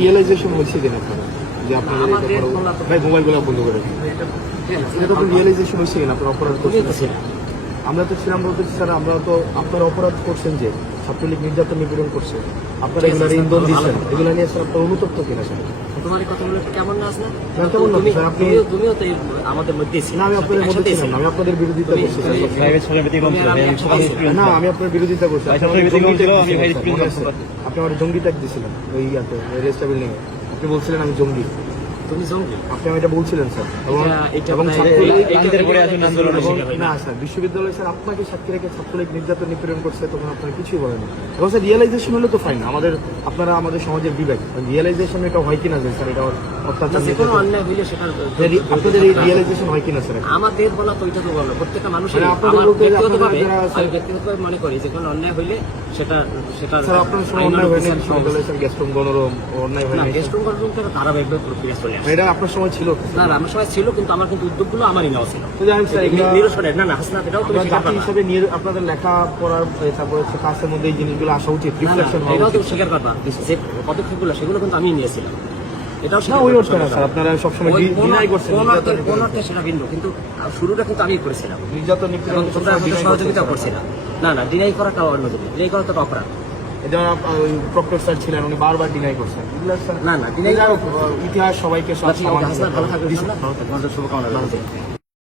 Realisation হয়েছে কিনা আপনারা যে আপনাদের ভাই মোবাইলগুলো বন্ধ করে এটা তো রিয়েলাইজেশন হয়েছে কিনা আপনার অপরাধ করছেন? আমরা তো ছিলাম বলতেছি স্যার, আমরা তো আপনার অপরাধ করছেন যে ছাত্রলীগ নির্যাতন নিপীড়ন করছে, আপনারা এগুলো ইন্ধন দিচ্ছেন, এগুলো নিয়ে স্যার আপনার অনুতপ্ত কিনা স্যার? তোমার কথা বলে কেমন না আসলে কেমন না স্যার? আপনি তুমিও তো আমাদের মধ্যে না, আমি আপনাদের মধ্যে ছিলাম না, আমি আপনাদের বিরোধিতা করছি না, আমি আপনার বিরোধিতা করছি। আপনি আমার জঙ্গি ট্যাগ দিয়েছিলেন ওই ইয়াতে রেস্টা বিল্ডিং এ, আপনি বলছিলেন আমি জঙ্গি, তুমি জঙ্গি, আপনি আমি এটা বলছিলেন স্যার। এবং না স্যার, বিশ্ববিদ্যালয় স্যার আপনাকে সাক্ষী রেখে ছাত্রলীগ নির্যাতন নিপীড়ন করছে, তখন আপনারা কিছুই বলেন। এবং স্যার রিয়েলাইজেশন হলে তো ফাইন, আপনারা আমাদের সমাজের বিবেক, রিয়েলাইজেশন এটা হয় কিনা স্যার, এটা অত্যাচার যেকোনো অন্যায় হইলে সেটা আপনাদের এই রিয়েলাইজেশন হয় কিনা স্যার? আমাদের বলা তো ওইটা তো বলো প্রত্যেকটা মানুষের ব্যক্তিগতভাবে মনে করি যে কোনো অন্যায় হইলে সেটা স্যার আপনার সময় অন্যায় হয় না বিশ্ববিদ্যালয় স্যার, গেস্টরুম গণরুম অন্যায় হয় না, গেস্টরুম গণরুম থেকে ধারাবাহিকভাবে প্রক্রিয়া চলে আসে। এটা আপনার সময় ছিল না, আমার সময় ছিল, কিন্তু আমার কিন্তু উদ্যোগগুলো আমারই নেওয়া ছিল। নিরসনের না হাসনাত, এটাও তুমি জাতি হিসাবে আপনাদের লেখা পড়ার তারপর হচ্ছে কাজের মধ্যে এই জিনিসগুলো আসা উচিত, রিফ্লেকশন হওয়া এটাও উচিত। তুমি স্বীকার করবা যে পদক্ষেপগুলো সেগুলো কিন্তু আমি নিয়েছিলাম, এটাও না ওই অর্থে না স্যার, আপনারা সবসময় ডিনাই করছেন কোন অর্থে সেটা ভিন্ন, কিন্তু শুরুটা কিন্তু আমি করেছিলাম, নির্যাতন নিপীড়ন তোমরা সহযোগিতা করছিলাম। না ডিনাই করাটা অন্য জিনিস, ডিনাই করা তো অপরাধ। এটা প্রক্টর স্যার ছিলেন, উনি বারবার ডিনাই করছেন। না ডিনাই ইতিহাস সবাইকে ভালো থাকবে, শুভকামনা।